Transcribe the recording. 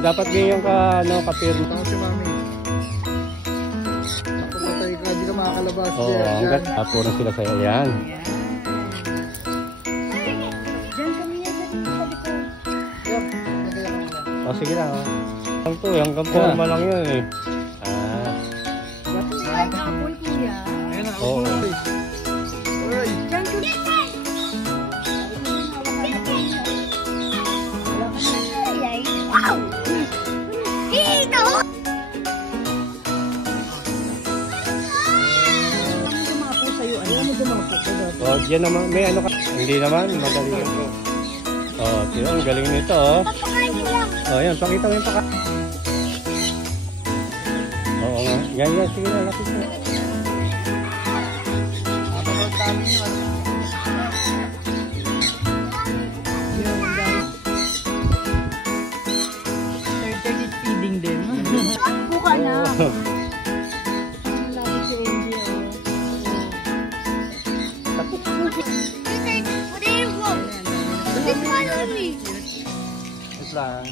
dapat ganyan ka, ano, kapirma. Ako si mami. Ako patay ka, di ka makakalabas. Oo, hanggat puro sila sa'yo. Yan. Diyan kami yan sa likod. Yup, nagaya ka muna. O, sige na. Ang to, hanggang forma lang yun eh. Ay, apple kuya. Ayan na, Oo. okay. Alright. Diyan kami. Wow! Dito! Ang dumapo sa'yo, ano mo dumapo? O, dyan naman. May ano ka? Hindi naman. Madali yan po. O, tira, ang galing nito, oh. O, yan. Pakita mo yung paka. Oo nga. Yan, yan. Sige na, lapit na. Napapag kami nyo. Feeding din. Buka na. Lagi si Angie. Wait lang.